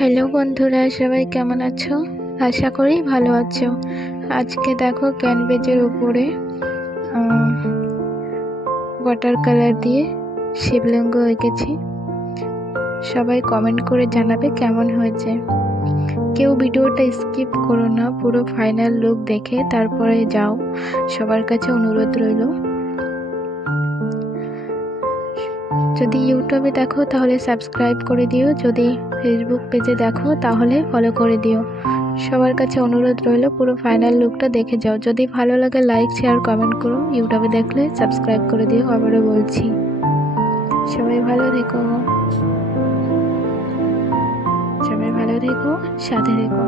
Hello বন্ধুরা, সবাই কেমন আছো? আশা করি ভালো আছো। আজকে দেখো ক্যানভেজের উপরে ওয়াটার কালার দিয়ে শিবলিঙ্গ এঁকেছি। সবাই কমেন্ট করে জানাবে কেমন হয়েছে। কেউ ভিডিওটা স্কিপ করো না, পুরো ফাইনাল লুক দেখে তারপরে যাও। সবার কাছে অনুরোধ রইল। যদি ইউটিউবে দেখো তাহলে সাবস্ক্রাইব করে দিও, যদি ফেসবুক পেজে দেখো তাহলে ফলো করে দিও। সবার কাছে অনুরোধ রইল, পুরো ফাইনাল লুকটা দেখে যাও। যদি ভালো লাগে লাইক শেয়ার কমেন্ট করো, ইউটিউবে দেখলে সাবস্ক্রাইব করে দিও। আবারও বলছি, সবাই ভালো থেকো, সাথে থেকো।